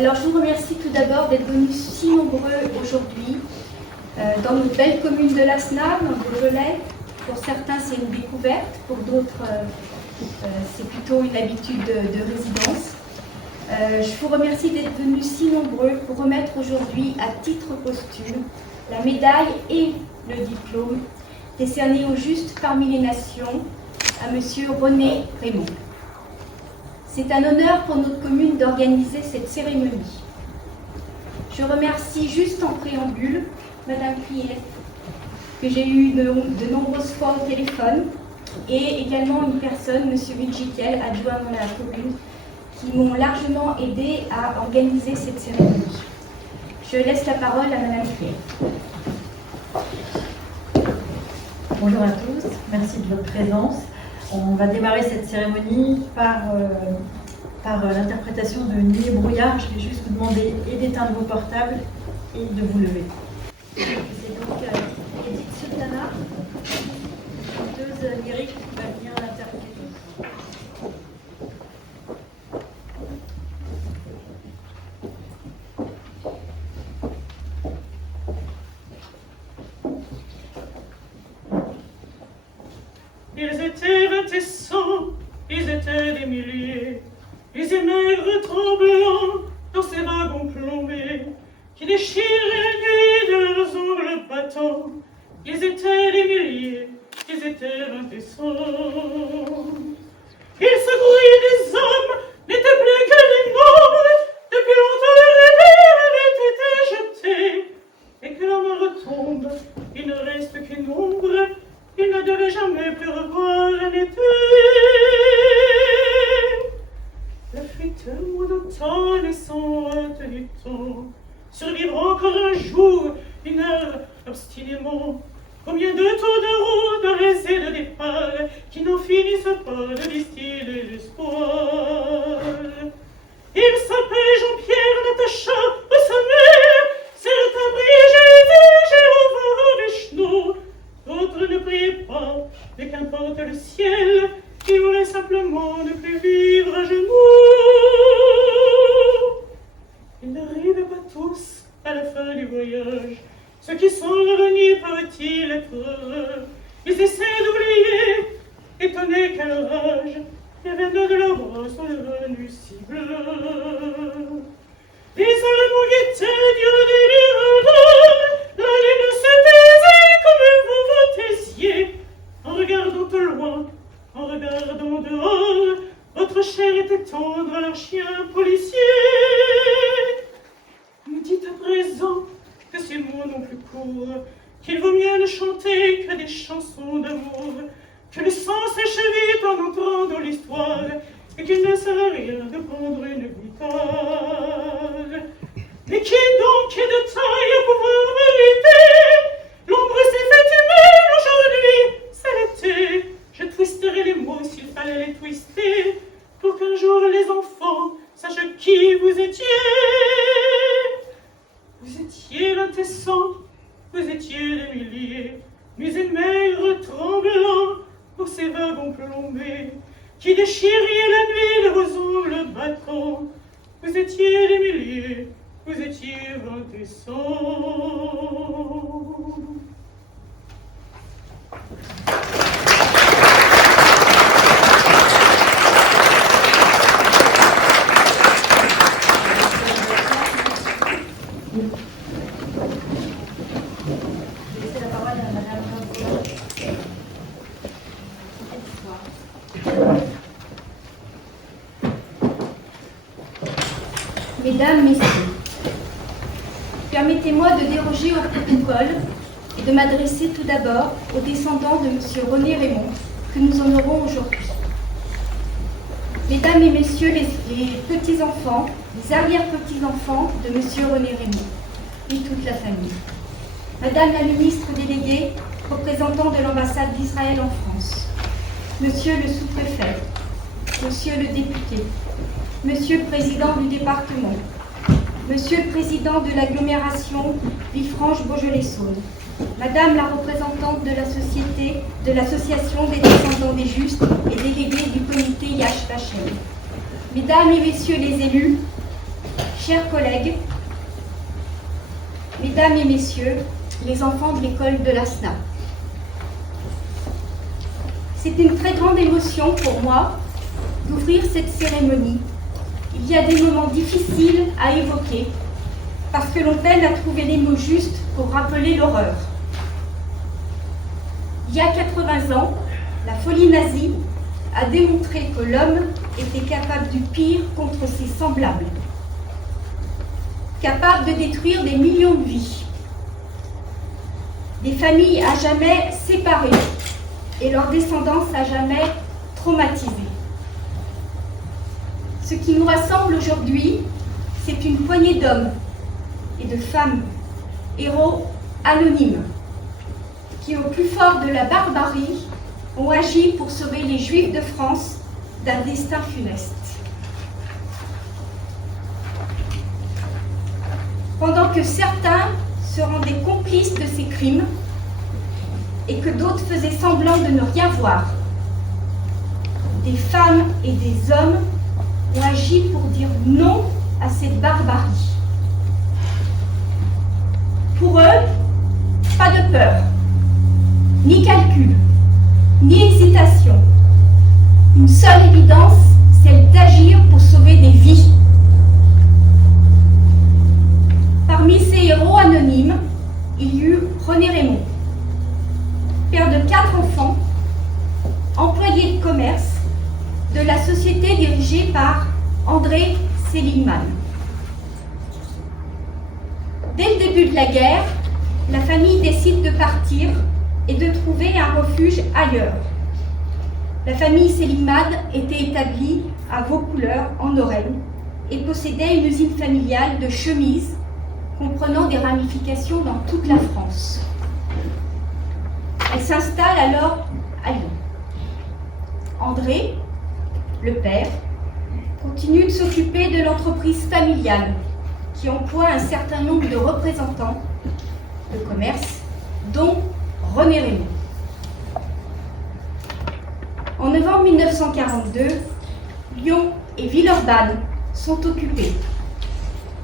Alors, je vous remercie tout d'abord d'être venus si nombreux aujourd'hui dans notre belle commune de Lasnar, dans le Beaujolais. Pour certains, c'est une découverte, pour d'autres, c'est plutôt une habitude de résidence. Je vous remercie d'être venus si nombreux pour remettre aujourd'hui, à titre posthume, la médaille et le diplôme décernés au juste parmi les nations à M. René Raymond. C'est un honneur pour notre commune d'organiser cette cérémonie. Je remercie juste en préambule Madame Criette, que j'ai eu de nombreuses fois au téléphone, et également une personne, M. Viljikel, adjoint dans la commune, qui m'ont largement aidé à organiser cette cérémonie. Je laisse la parole à Madame Criette. Bonjour à tous, merci de votre présence. On va démarrer cette cérémonie par l'interprétation de Nuit et brouillard. Je vais juste vous demander d'éteindre vos portables et de vous lever. C'est donc Edith Sultana, chanteuse lyrique, qui va venir l'interpréter. Ils étaient 20 et 100, ils étaient des milliers, ils aimaient tremblants dans ces wagons plombés, qui déchiraient la nuit de leurs ongles battants. Ils étaient des milliers, ils étaient 20 et 100. Ils se grouillaient des hommes, n'étaient plus que des nombres, depuis longtemps le rêve avait été jeté, et que l'homme retombe, il ne reste qu'une ombre. Il ne devait jamais plus revoir un été. Le fluteur d'automne et son hâte du temps survivre encore un jour, une heure, obstinément. Combien de tours de roue, d'arrêts et de départs qui n'en finissent pas de distiller l'espoir. Il s'appelait Jean-Pierre Natacha au sommet, certains priaient Jésus, Jéhovah, Vishnu. D'autres ne priaient pas, mais qu'importe le ciel, ils voulaient simplement ne plus vivre à genoux. Ils n'arrivaient pas tous à la fin du voyage. Ceux qui sont revenus peuvent-ils être heureux? Ils essaient d'oublier, étonnés qu'à leur âge, les veines de leurs bras sont devenues si bleues. L'isolement guettait du délire d'or, la lune se taisait comme vous vous taisiez. En regardant au loin, en regardant dehors, votre chair était tendre à leur chien policier. Vous dites à présent que ces mots n'ont plus cours, qu'il vaut mieux ne chanter que des chansons d'amour, que le sang sèche vite en entrant dans l'histoire, et qu'il ne sert à rien de prendre une guitare. Mais qui donc est de taille à pouvoir m'éviter? L'ombre s'est fait humaine aujourd'hui, c'est l'été. Je twisterai les mots s'il fallait les twister, pour qu'un jour les enfants sachent qui vous étiez. Vous étiez 20 et 100, vous étiez des milliers, nus et maigres, tremblants pour ces wagons plombés, qui déchiriez la nuit de vos ongles battants. Vous étiez des milliers, vous étiez 20 et 100. Mesdames, Messieurs, permettez-moi de déroger au protocole et de m'adresser tout d'abord aux descendants de M. René Raymond, que nous honorons aujourd'hui. Mesdames et Messieurs les petits-enfants, les arrière-petits-enfants de M. René Raymond, et toute la famille. Madame la ministre déléguée, représentant de l'ambassade d'Israël en France, Monsieur le sous-préfet, Monsieur le député, Monsieur le président du département, Monsieur le président de l'agglomération Villefranche-Beaujolais-Saône, Madame la représentante de la société, de l'association des descendants des justes et délégués du comité Yad Vashem, Mesdames et Messieurs les élus, chers collègues, mesdames et messieurs, les enfants de l'école de la SNA. C'est une très grande émotion pour moi d'ouvrir cette cérémonie. Il y a des moments difficiles à évoquer parce que l'on peine à trouver les mots justes pour rappeler l'horreur. Il y a 80 ans, la folie nazie a démontré que l'homme était capable du pire contre ses semblables, capable de détruire des millions de vies, des familles à jamais séparées et leur descendance à jamais traumatisée. Ce qui nous rassemble aujourd'hui, c'est une poignée d'hommes et de femmes, héros anonymes, qui au plus fort de la barbarie ont agi pour sauver les Juifs de France d'un destin funeste. Pendant que certains se rendaient complices de ces crimes et que d'autres faisaient semblant de ne rien voir, des femmes et des hommes ont agi pour dire non à cette barbarie. Pour eux, pas de peur, ni calcul, ni hésitation. Une seule évidence, celle d'agir pour sauver des vies. Parmi ces héros anonymes, il y eut René Raymond, père de 4 enfants, employé de commerce de la société dirigée par André Seligman. Dès le début de la guerre, la famille décide de partir et de trouver un refuge ailleurs. La famille Seligman était établie à Vaucouleurs, en Lorraine, et possédait une usine familiale de chemises comprenant des ramifications dans toute la France. Elle s'installe alors à Lyon. André, le père, continue de s'occuper de l'entreprise familiale qui emploie un certain nombre de représentants de commerce, dont René Raymond. En novembre 1942, Lyon et Villeurbanne sont occupées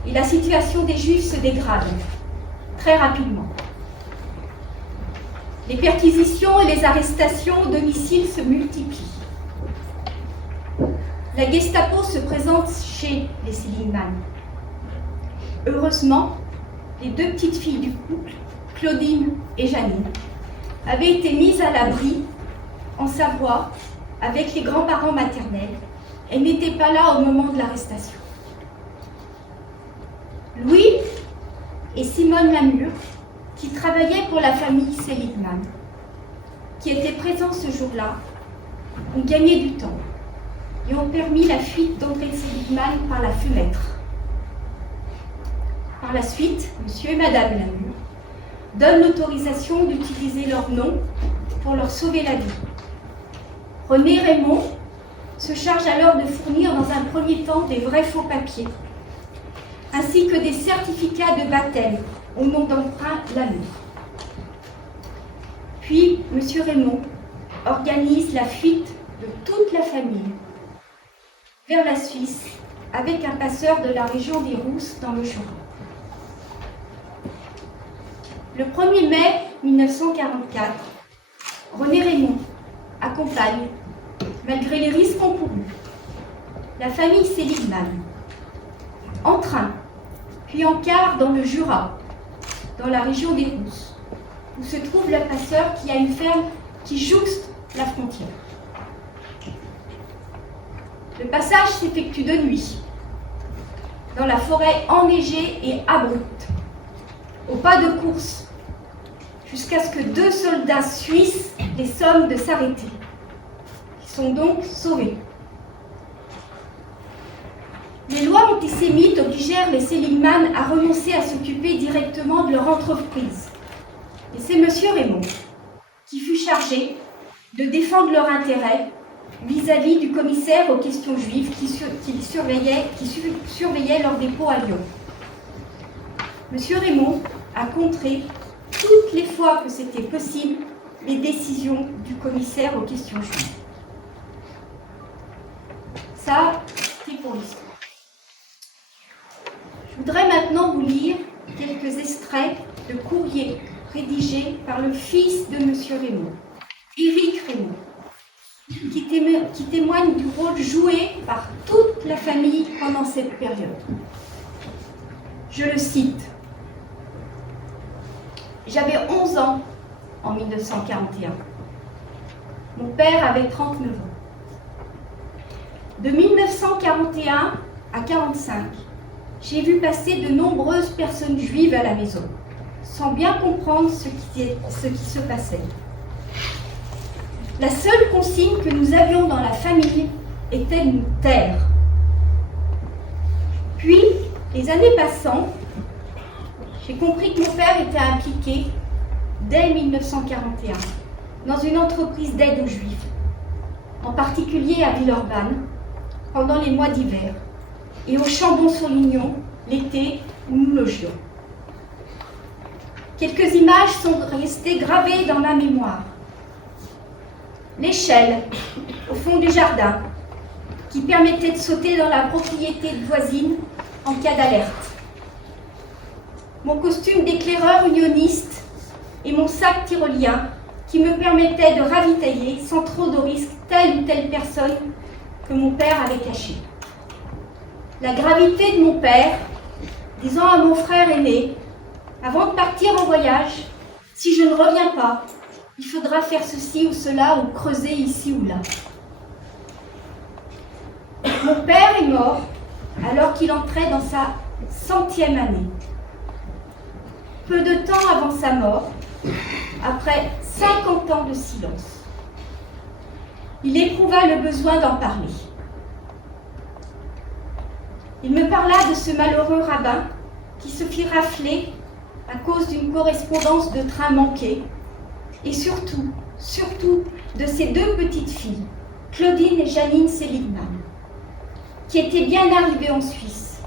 et la situation des Juifs se dégrade très rapidement. Les perquisitions et les arrestations au domicile se multiplient. La Gestapo se présente chez les Seligman. Heureusement, les 2 petites filles du couple, Claudine et Janine, avaient été mises à l'abri en Savoie avec les grands-parents maternels. Elles n'étaient pas là au moment de l'arrestation. Louis et Simone Lamure, qui travaillaient pour la famille Seligman, qui étaient présents ce jour-là, ont gagné du temps et ont permis la fuite d'André Seligman par la fenêtre. Par la suite, monsieur et madame Lamure donnent l'autorisation d'utiliser leur nom pour leur sauver la vie. René Raymond se charge alors de fournir dans un premier temps des vrais faux papiers, ainsi que des certificats de baptême au nom d'emprunt Lamure. Puis, monsieur Raymond organise la fuite de toute la famille vers la Suisse avec un passeur de la région des Rousses dans le Jura. Le 1er mai 1944, René Raymond accompagne, malgré les risques encourus, la famille Seligman, en train, puis en car dans le Jura, dans la région des Rousses, où se trouve le passeur qui a une ferme qui jouxte la frontière. Le passage s'effectue de nuit, dans la forêt enneigée et abrupte, au pas de course, jusqu'à ce que 2 soldats suisses les somment de s'arrêter. Ils sont donc sauvés. Les lois antisémites obligèrent les Seligman à renoncer à s'occuper directement de leur entreprise. Et c'est M. Raymond qui fut chargé de défendre leur intérêt vis-à-vis du commissaire aux questions juives qui surveillait leur dépôt à Lyon. M. Raymond a contré toutes les fois que c'était possible les décisions du commissaire aux questions juives. Ça, c'est pour l'histoire. voudrais maintenant vous lire quelques extraits de courriers rédigés par le fils de M. Rémond, Éric Rémond, qui témoigne du rôle joué par toute la famille pendant cette période. Je le cite. « J'avais 11 ans en 1941. Mon père avait 39 ans. De 1941 à 1945, j'ai vu passer de nombreuses personnes juives à la maison, sans bien comprendre ce qui se passait. La seule consigne que nous avions dans la famille était de nous taire. Puis, les années passant, j'ai compris que mon père était impliqué, dès 1941, dans une entreprise d'aide aux Juifs, en particulier à Villeurbanne, pendant les mois d'hiver, et au Chambon-sur-Lignon, l'été où nous logions. Quelques images sont restées gravées dans ma mémoire. L'échelle, au fond du jardin, qui permettait de sauter dans la propriété voisine en cas d'alerte. Mon costume d'éclaireur unioniste et mon sac tyrolien qui me permettait de ravitailler sans trop de risque telle ou telle personne que mon père avait cachée. La gravité de mon père, disant à mon frère aîné, avant de partir en voyage, si je ne reviens pas, il faudra faire ceci ou cela ou creuser ici ou là. Mon père est mort alors qu'il entrait dans sa 100e année. Peu de temps avant sa mort, après 50 ans de silence, il éprouva le besoin d'en parler. Il me parla de ce malheureux rabbin qui se fit rafler à cause d'une correspondance de train manquée et surtout de ses deux petites filles, Claudine et Janine Seligman, qui étaient bien arrivées en Suisse.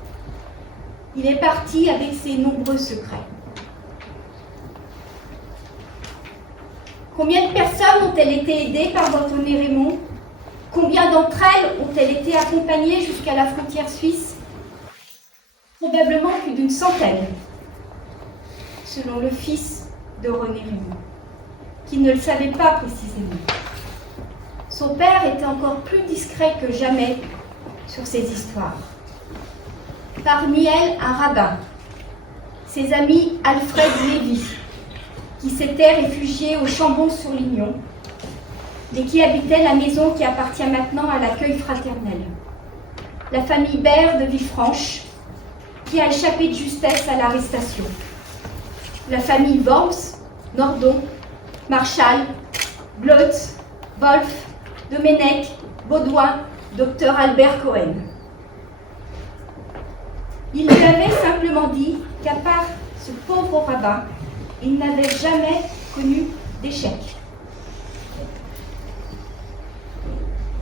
Il est parti avec ses nombreux secrets. Combien de personnes ont-elles été aidées par Antoné Rémond? Combien d'entre elles ont-elles été accompagnées jusqu'à la frontière suisse? Probablement plus d'une centaine, selon le fils de René Rémond, qui ne le savait pas précisément. Son père était encore plus discret que jamais sur ces histoires. Parmi elles, un rabbin, ses amis Alfred Lévy, qui s'était réfugié au Chambon-sur-Lignon et qui habitait la maison qui appartient maintenant à l'accueil fraternel. La famille Baird de Villefranche, qui a échappé de justesse à l'arrestation. La famille Worms, Nordon, Marshall, Blotz, Wolf, Domenech, Baudouin, Dr Albert Cohen. Il lui avait simplement dit qu'à part ce pauvre rabbin, il n'avait jamais connu d'échec.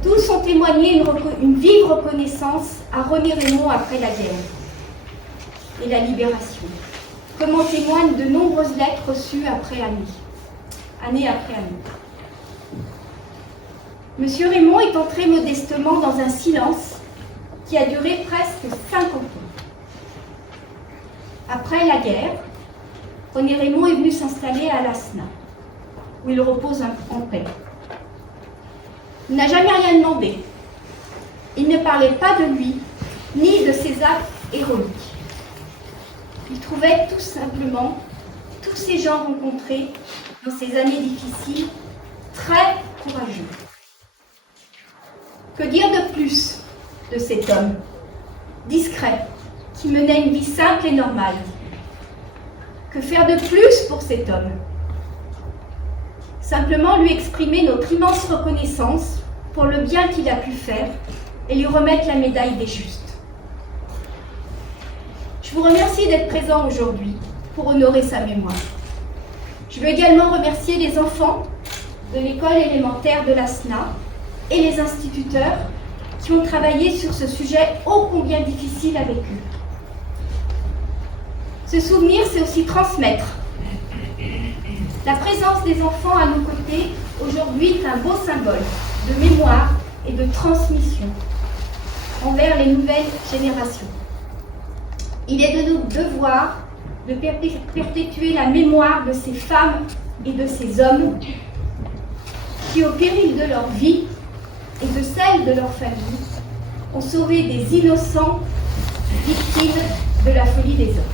Tous ont témoigné une vive reconnaissance à René Rémond après la guerre et la libération, comme en témoignent de nombreuses lettres reçues année après année. Monsieur Rémond est entré modestement dans un silence qui a duré presque 50 ans. Après la guerre, René Rémond est venu s'installer à Lasna, où il repose en paix. Il n'a jamais rien demandé. Il ne parlait pas de lui, ni de ses actes héroïques. Il trouvait tout simplement tous ces gens rencontrés dans ces années difficiles très courageux. Que dire de plus de cet homme, discret, qui menait une vie simple et normale? Que faire de plus pour cet homme? Simplement lui exprimer notre immense reconnaissance pour le bien qu'il a pu faire et lui remettre la médaille des justes. Je vous remercie d'être présent aujourd'hui pour honorer sa mémoire. Je veux également remercier les enfants de l'école élémentaire de Lasna et les instituteurs qui ont travaillé sur ce sujet ô combien difficile avec eux. Se souvenir, c'est aussi transmettre. La présence des enfants à nos côtés aujourd'hui est un beau symbole de mémoire et de transmission envers les nouvelles générations. Il est de notre devoir de perpétuer la mémoire de ces femmes et de ces hommes qui, au péril de leur vie et de celle de leur famille, ont sauvé des innocents victimes de la folie des hommes.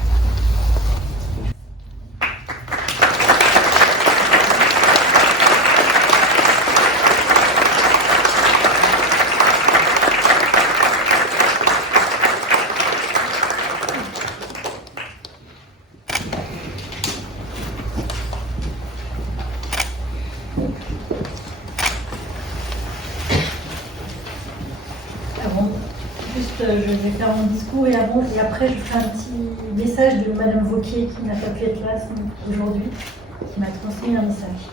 Je vais faire mon discours et après je ferai un petit message de Madame Vauquier qui n'a pas pu être là aujourd'hui, qui m'a transmis un message.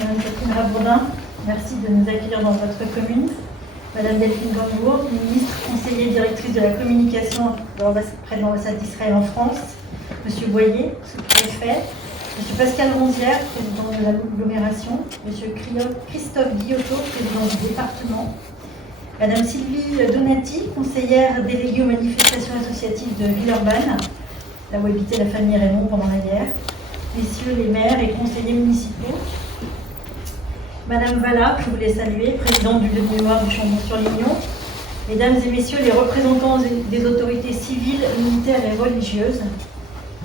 Madame Catherine Rabourdin, merci de nous accueillir dans votre commune. Madame Delphine Gambourg, ministre, conseillère, directrice de la communication près de l'ambassade d'Israël en France. Monsieur Boyer, sous-préfet. Monsieur Pascal Ronzière, président de l'agglomération. Monsieur Christophe Guillotot, président du département. Madame Sylvie Donati, conseillère déléguée aux manifestations associatives de Villeurbanne, là où habitait la famille Raymond pendant la guerre. Messieurs les maires et conseillers municipaux. Madame Valla, que je voulais saluer, présidente du lieu de mémoire du Chambon-sur-Lignon. Mesdames et messieurs les représentants des autorités civiles, militaires et religieuses.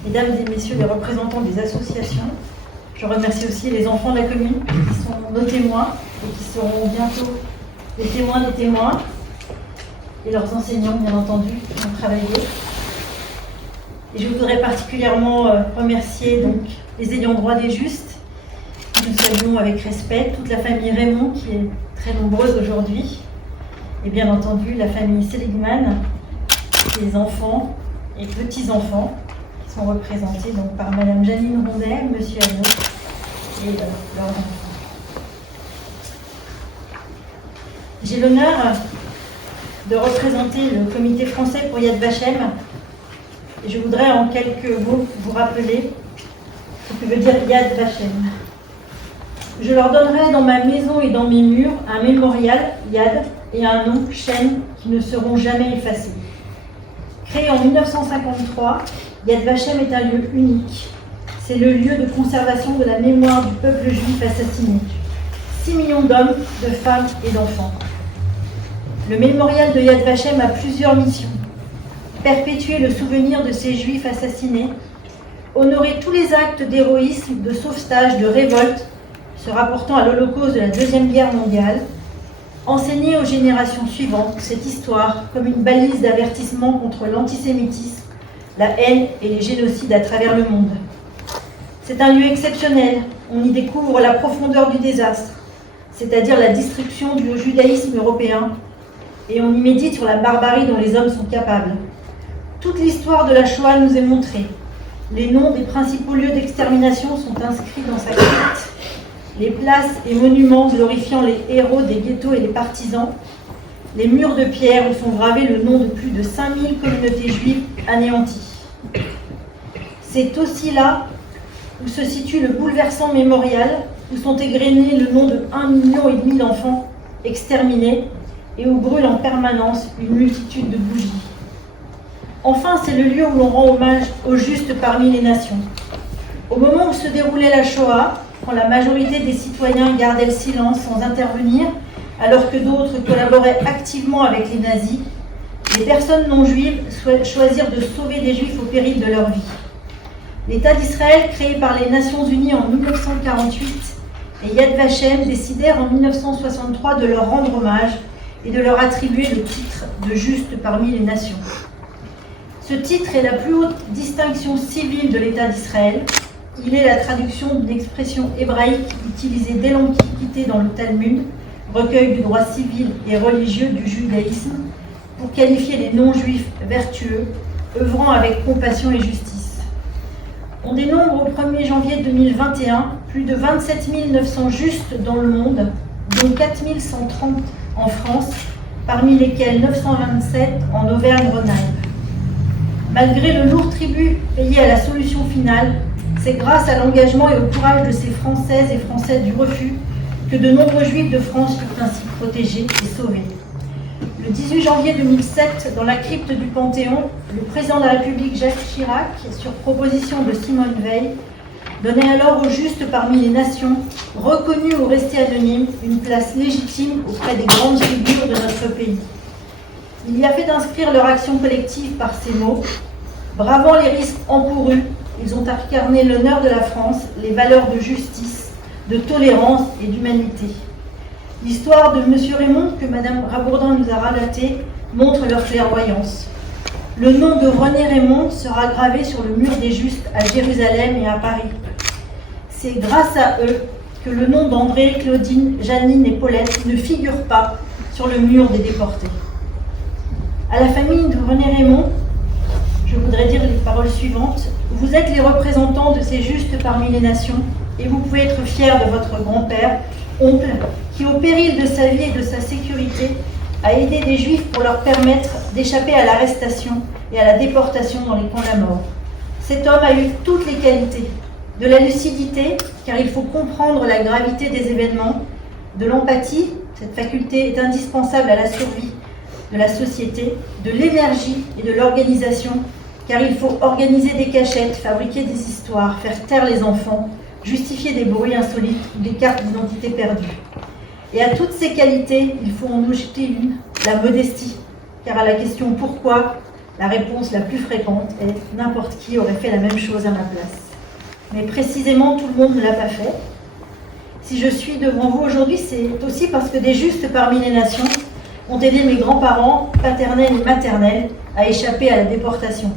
Mesdames et messieurs les représentants des associations. Je remercie aussi les enfants de la commune qui sont nos témoins et qui seront bientôt les témoins des témoins et leurs enseignants, bien entendu, qui ont travaillé. Et je voudrais particulièrement remercier donc, les ayants droit des justes. Nous saluons avec respect toute la famille Raymond qui est très nombreuse aujourd'hui. Et bien entendu, la famille Seligman, les enfants et petits-enfants qui sont représentés donc, par Madame Janine Rondet, Monsieur Hanot et leurs enfants. J'ai l'honneur de représenter le comité français pour Yad Vashem et je voudrais en quelques mots vous rappeler ce que veut dire Yad Vashem. Je leur donnerai dans ma maison et dans mes murs un mémorial, Yad, et un nom, Shem, qui ne seront jamais effacés. Créé en 1953, Yad Vashem est un lieu unique. C'est le lieu de conservation de la mémoire du peuple juif assassiné. 6 millions d'hommes, de femmes et d'enfants. Le mémorial de Yad Vashem a plusieurs missions. Perpétuer le souvenir de ces juifs assassinés, honorer tous les actes d'héroïsme, de sauvetage, de révolte, se rapportant à l'Holocauste de la Deuxième Guerre mondiale, enseigner aux générations suivantes cette histoire comme une balise d'avertissement contre l'antisémitisme, la haine et les génocides à travers le monde. C'est un lieu exceptionnel, on y découvre la profondeur du désastre, c'est-à-dire la destruction du judaïsme européen, et on y médite sur la barbarie dont les hommes sont capables. Toute l'histoire de la Shoah nous est montrée. Les noms des principaux lieux d'extermination sont inscrits dans sa crypte. Les places et monuments glorifiant les héros des ghettos et les partisans. Les murs de pierre où sont gravés le nom de plus de 5000 communautés juives anéanties. C'est aussi là où se situe le bouleversant mémorial, où sont égrenés le nom de 1,5 million d'enfants exterminés et où brûle en permanence une multitude de bougies. Enfin, c'est le lieu où l'on rend hommage aux justes parmi les nations. Au moment où se déroulait la Shoah, quand la majorité des citoyens gardaient le silence sans intervenir, alors que d'autres collaboraient activement avec les nazis, les personnes non juives choisirent de sauver des juifs au péril de leur vie. L'État d'Israël, créé par les Nations Unies en 1948, et Yad Vashem décidèrent en 1963 de leur rendre hommage et de leur attribuer le titre de juste parmi les nations. Ce titre est la plus haute distinction civile de l'État d'Israël. Il est la traduction d'une expression hébraïque utilisée dès l'Antiquité dans le Talmud, recueil du droit civil et religieux du judaïsme, pour qualifier les non-juifs vertueux, œuvrant avec compassion et justice. On dénombre au 1er janvier 2021 plus de 27 900 justes dans le monde, dont 4 130 en France, parmi lesquels 927 en Auvergne-Rhône-Alpes. Malgré le lourd tribut payé à la solution finale, c'est grâce à l'engagement et au courage de ces Françaises et Français du refus que de nombreux Juifs de France furent ainsi protégés et sauvés. Le 18 janvier 2007, dans la crypte du Panthéon, le président de la République Jacques Chirac, sur proposition de Simone Veil, donnait alors aux justes parmi les nations, reconnus ou restés anonymes, une place légitime auprès des grandes figures de notre pays. Il y a fait d'inscrire leur action collective par ces mots. Bravant les risques encourus, ils ont incarné l'honneur de la France, les valeurs de justice, de tolérance et d'humanité. L'histoire de M. Raymond, que Mme Rabourdin nous a relatée, montre leur clairvoyance. Le nom de René Raymond sera gravé sur le mur des justes à Jérusalem et à Paris. C'est grâce à eux que le nom d'André, Claudine, Janine et Paulette ne figure pas sur le mur des déportés. À la famille de René Raymond, je voudrais dire les paroles suivantes. Vous êtes les représentants de ces justes parmi les nations et vous pouvez être fiers de votre grand-père, oncle, qui au péril de sa vie et de sa sécurité a aidé des Juifs pour leur permettre d'échapper à l'arrestation et à la déportation dans les camps de la mort. Cet homme a eu toutes les qualités, de la lucidité, car il faut comprendre la gravité des événements, de l'empathie, cette faculté est indispensable à la survie de la société, de l'énergie et de l'organisation, car il faut organiser des cachettes, fabriquer des histoires, faire taire les enfants, justifier des bruits insolites ou des cartes d'identité perdues. Et à toutes ces qualités, il faut en ajouter une, la modestie, car à la question « pourquoi ?», la réponse la plus fréquente est « n'importe qui aurait fait la même chose à ma place ». Mais précisément, tout le monde ne l'a pas fait. Si je suis devant vous aujourd'hui, c'est aussi parce que des justes parmi les nations ont aidé mes grands-parents, paternels et maternels, à échapper à la déportation.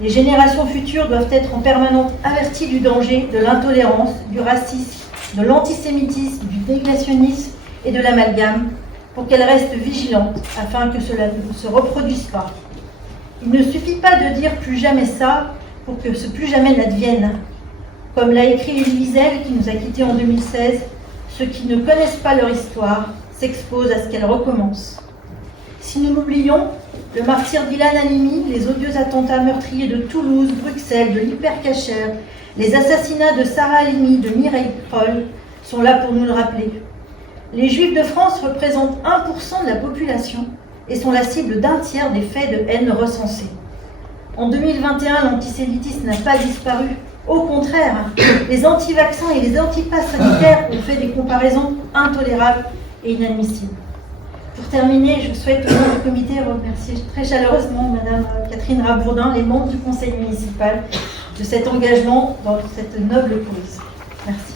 Les générations futures doivent être en permanence averties du danger, de l'intolérance, du racisme, de l'antisémitisme, du négationnisme et de l'amalgame, pour qu'elles restent vigilantes afin que cela ne se reproduise pas. Il ne suffit pas de dire plus jamais ça pour que ce plus jamais n'advienne. Comme l'a écrit Elie Wiesel, qui nous a quittés en 2016, ceux qui ne connaissent pas leur histoire s'exposent à ce qu'elle recommence. Si nous l'oublions, le martyre d'Ilan Halimi, les odieux attentats meurtriers de Toulouse, Bruxelles, de l'Hypercacher, les assassinats de Sarah Halimi, de Mireille Kroll sont là pour nous le rappeler. Les Juifs de France représentent 1% de la population et sont la cible d'un tiers des faits de haine recensés. En 2021, l'antisémitisme n'a pas disparu. Au contraire, les anti-vaccins et les anti-pass sanitaires ont fait des comparaisons intolérables et inadmissibles. Pour terminer, je souhaite au nom du comité remercier très chaleureusement Mme Catherine Rabourdin, les membres du conseil municipal, de cet engagement dans cette noble cause. Merci.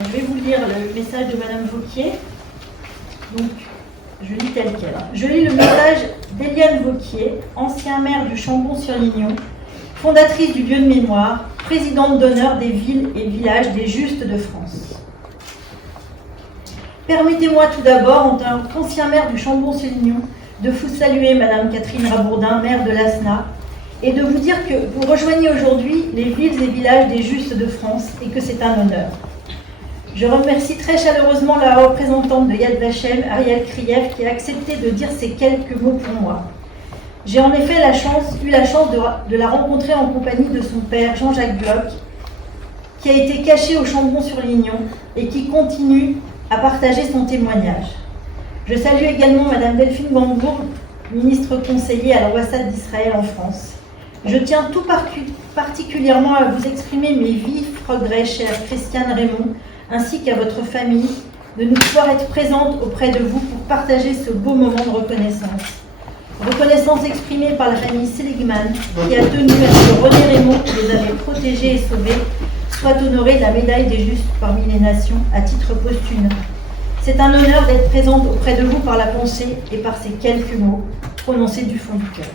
Je vais vous lire le message de Mme Vauquier. Donc, je lis tel quel. Je lis le message d'Éliane Vauquier, ancien maire du Chambon-sur-Lignon, fondatrice du lieu de mémoire, présidente d'honneur des villes et villages des Justes de France. Permettez-moi tout d'abord, en tant qu'ancien maire du Chambon-sur-Lignon, de vous saluer, Madame Catherine Rabourdin, maire de l'ASNA, et de vous dire que vous rejoignez aujourd'hui les villes et villages des Justes de France et que c'est un honneur. Je remercie très chaleureusement la représentante de Yad Vashem, Ariel Kriev, qui a accepté de dire ces quelques mots pour moi. J'ai en effet eu la chance de la rencontrer en compagnie de son père, Jean-Jacques Bloch, qui a été caché au Chambon-sur-Lignon et qui continue à partager son témoignage. Je salue également Mme Delphine Gambourg, ministre conseiller à l'ambassade d'Israël en France. Je tiens tout particulièrement à vous exprimer mes vifs regrets, chère Christiane Raymond, ainsi qu'à votre famille, de ne pouvoir être présente auprès de vous pour partager ce beau moment de reconnaissance. Reconnaissance exprimée par la famille Seligman, qui a tenu à ce que René Raymond, qui les avait protégés et sauvés, soit honoré de la médaille des Justes parmi les nations à titre posthume. C'est un honneur d'être présente auprès de vous par la pensée et par ces quelques mots prononcés du fond du cœur.